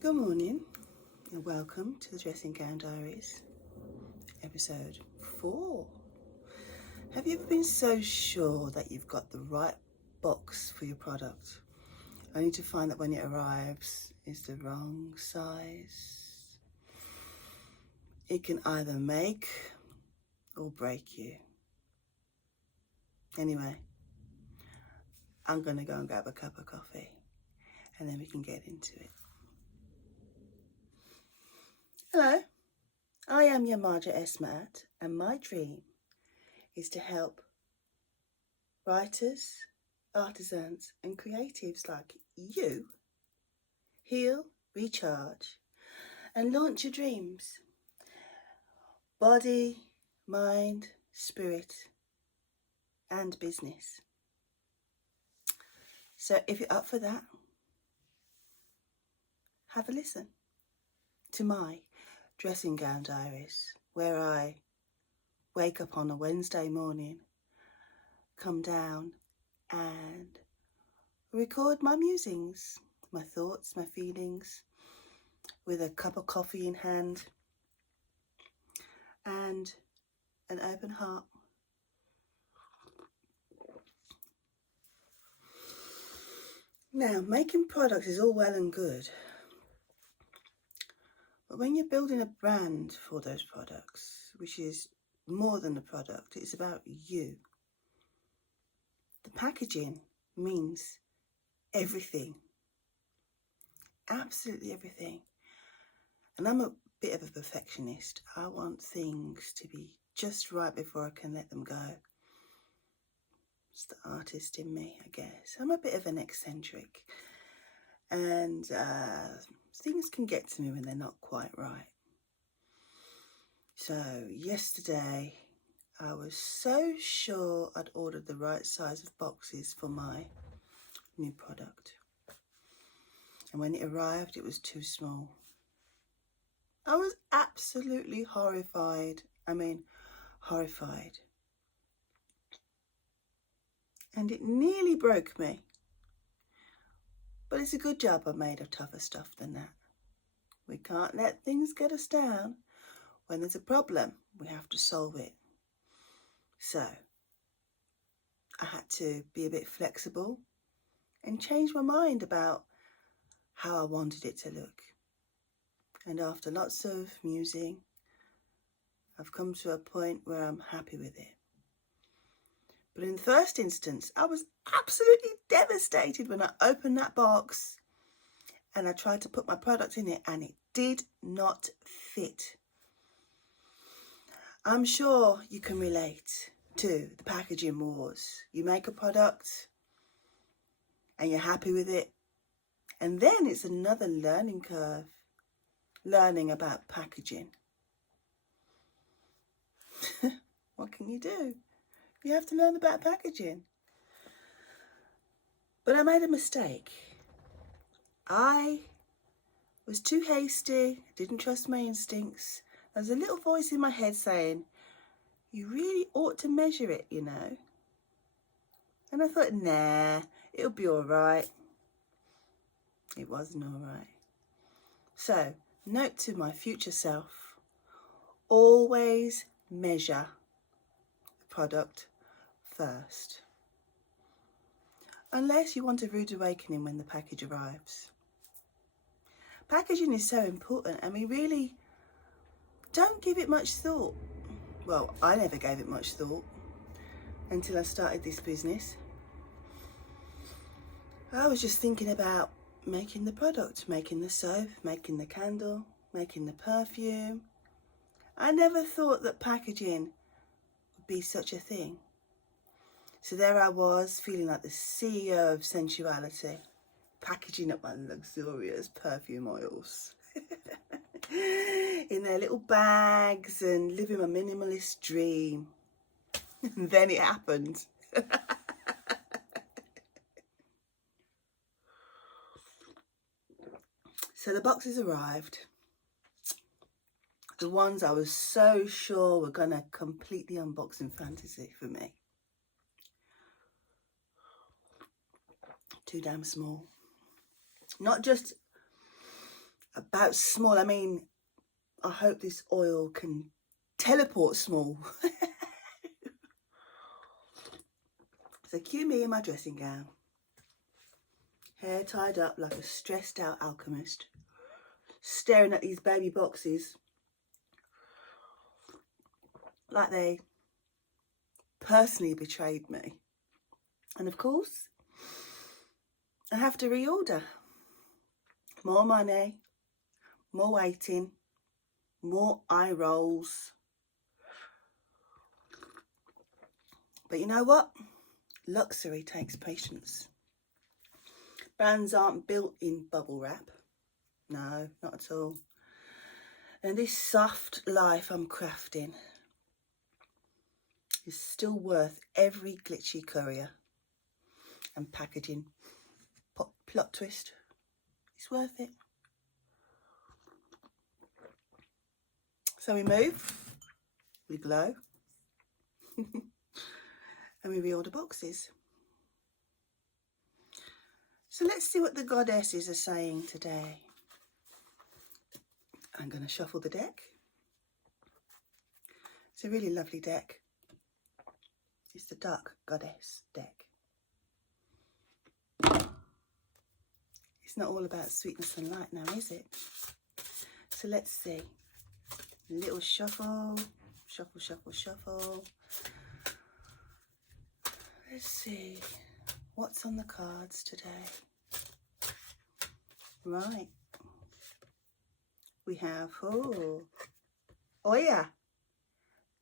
Good morning and welcome to the Dressing Gown Diaries, episode 4. Have you ever been so sure that you've got the right box for your product, only to find that when it arrives, it's the wrong size? It can either make or break you. Anyway, I'm going to go and grab a cup of coffee and then we can get into it. Hello, I am Yamaja Esmat, and my dream is to help writers, artisans and creatives like you heal, recharge and launch your dreams. Body, mind, spirit and business. So if you're up for that, have a listen to my Dressing Gown Diaries, where I wake up on a Wednesday morning, come down and record my musings, my thoughts, my feelings, with a cup of coffee in hand and an open heart. Now, making products is all well and good, but when you're building a brand for those products, which is more than a product, it's about you. The packaging means everything, absolutely everything. And I'm a bit of a perfectionist. I want things to be just right before I can let them go. It's the artist in me, I guess. I'm a bit of an eccentric, and things can get to me when they're not quite right. So yesterday I was so sure I'd ordered the right size of boxes for my new product, and when it arrived it was too small. I was absolutely horrified. Horrified. And it nearly broke me. But it's a good job I'm made of tougher stuff than that. We can't let things get us down. When there's a problem, we have to solve it. So I had to be a bit flexible and change my mind about how I wanted it to look. And after lots of musing, I've come to a point where I'm happy with it. But in the first instance, I was absolutely devastated when I opened that box and I tried to put my product in it and it did not fit. I'm sure you can relate to the packaging wars. You make a product and you're happy with it, and then it's another learning curve, learning about packaging. What can you do? You have to learn about packaging. But I made a mistake. I was too hasty, didn't trust my instincts. There was a little voice in my head saying, you really ought to measure it, you know. And I thought, nah, it'll be all right. It wasn't all right. So, note to my future self, always measure the product first. Unless you want a rude awakening when the package arrives. Packaging is so important and we really don't give it much thought. Well, I never gave it much thought until I started this business. I was just thinking about making the product, making the soap, making the candle, making the perfume. I never thought that packaging would be such a thing. So there I was, feeling like the CEO of sensuality, packaging up my luxurious perfume oils in their little bags and living my minimalist dream. And then it happened. So the boxes arrived. The ones I was so sure were gonna completely unboxing fantasy for me. Too damn small. Not just About small, I mean, I hope this oil can teleport small. So cue me in my dressing gown, hair tied up like a stressed out alchemist, staring at these baby boxes like they personally betrayed me. And of course, I have to reorder. More money, more waiting, more eye rolls. But you know what? Luxury takes patience. Brands aren't built in bubble wrap. No, not at all. And this soft life I'm crafting is still worth every glitchy courier and packaging plot twist. It's worth it. So we move, we glow, and we reorder boxes. So let's see what the goddesses are saying today. I'm going to shuffle the deck. It's a really lovely deck. It's the Dark Goddess deck. It's not all about sweetness and light now, is it? So let's see. A little shuffle, shuffle, shuffle, shuffle. Let's see. What's on the cards today? Right. We have, oh yeah,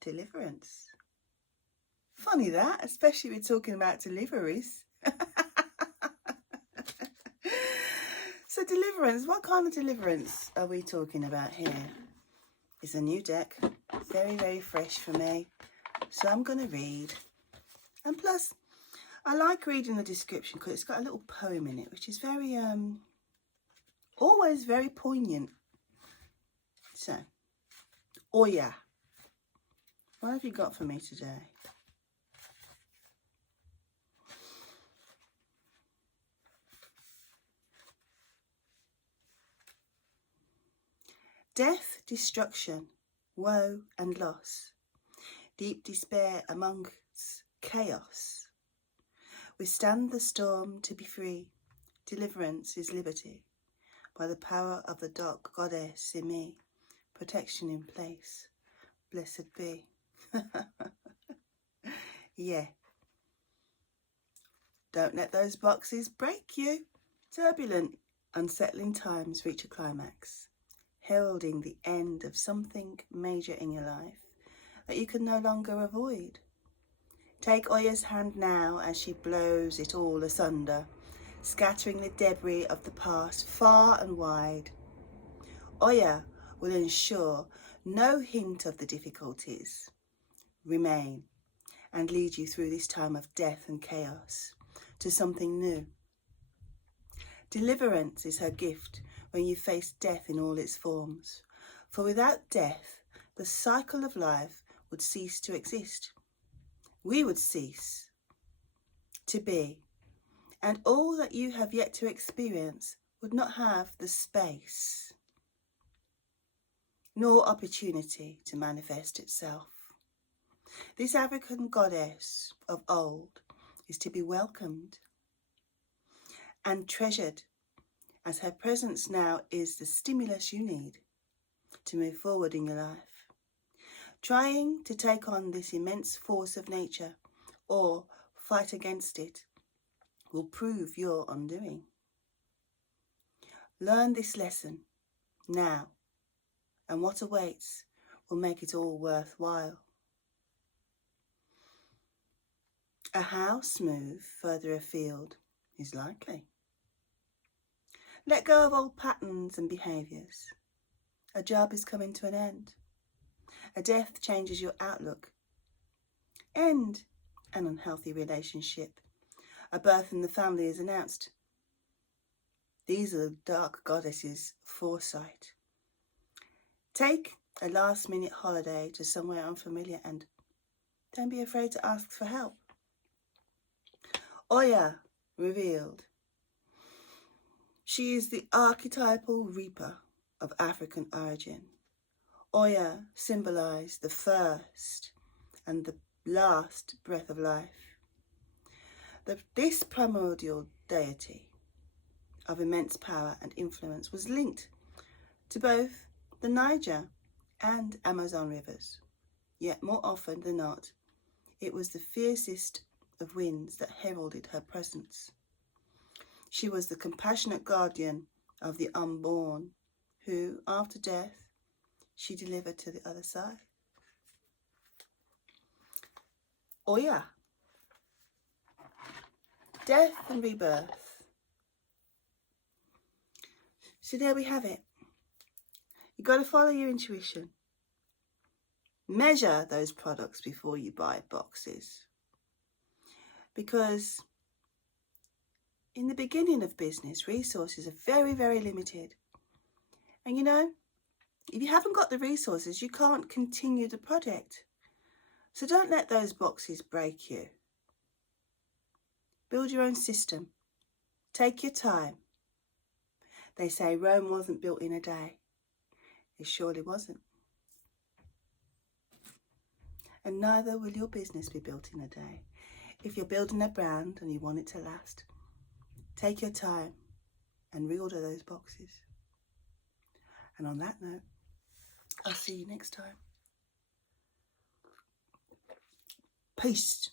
deliverance. Funny that, especially we're talking about deliveries. So deliverance, what kind of deliverance are we talking about here? It's a new deck, very, very fresh for me. So I'm going to read. And plus, I like reading the description because it's got a little poem in it, which is very, always very poignant. So, oh yeah, what have you got for me today? Death, destruction, woe and loss, deep despair amongst chaos. Withstand the storm to be free, deliverance is liberty. By the power of the dark goddess in me, protection in place, blessed be. Yeah. Don't let those boxes break you. Turbulent, unsettling times reach a climax, heralding the end of something major in your life that you can no longer avoid. Take Oya's hand now as she blows it all asunder, scattering the debris of the past far and wide. Oya will ensure no hint of the difficulties remain and lead you through this time of death and chaos to something new. Deliverance is her gift when you face death in all its forms, for without death, the cycle of life would cease to exist. We would cease to be, and all that you have yet to experience would not have the space nor opportunity to manifest itself. This African goddess of old is to be welcomed and treasured, as her presence now is the stimulus you need to move forward in your life. Trying to take on this immense force of nature or fight against it will prove your undoing. Learn this lesson now, and what awaits will make it all worthwhile. A house move further afield is likely. Let go of old patterns and behaviours. A job is coming to an end. A death changes your outlook. End an unhealthy relationship. A birth in the family is announced. These are the dark goddesses' foresight. Take a last-minute holiday to somewhere unfamiliar and don't be afraid to ask for help. Oya revealed. She is the archetypal reaper of African origin. Oya symbolized the first and the last breath of life. This primordial deity of immense power and influence was linked to both the Niger and Amazon rivers, yet more often than not, it was the fiercest of winds that heralded her presence. She was the compassionate guardian of the unborn, who, after death, she delivered to the other side. Oya. Death and rebirth. So there we have it. You've got to follow your intuition. Measure those products before you buy boxes. Because in the beginning of business, resources are very, very limited. And you know, if you haven't got the resources, you can't continue the project. So don't let those boxes break you. Build your own system. Take your time. They say Rome wasn't built in a day. It surely wasn't. And neither will your business be built in a day. If you're building a brand and you want it to last, take your time and reorder those boxes. And on that note, I'll see you next time. Peace.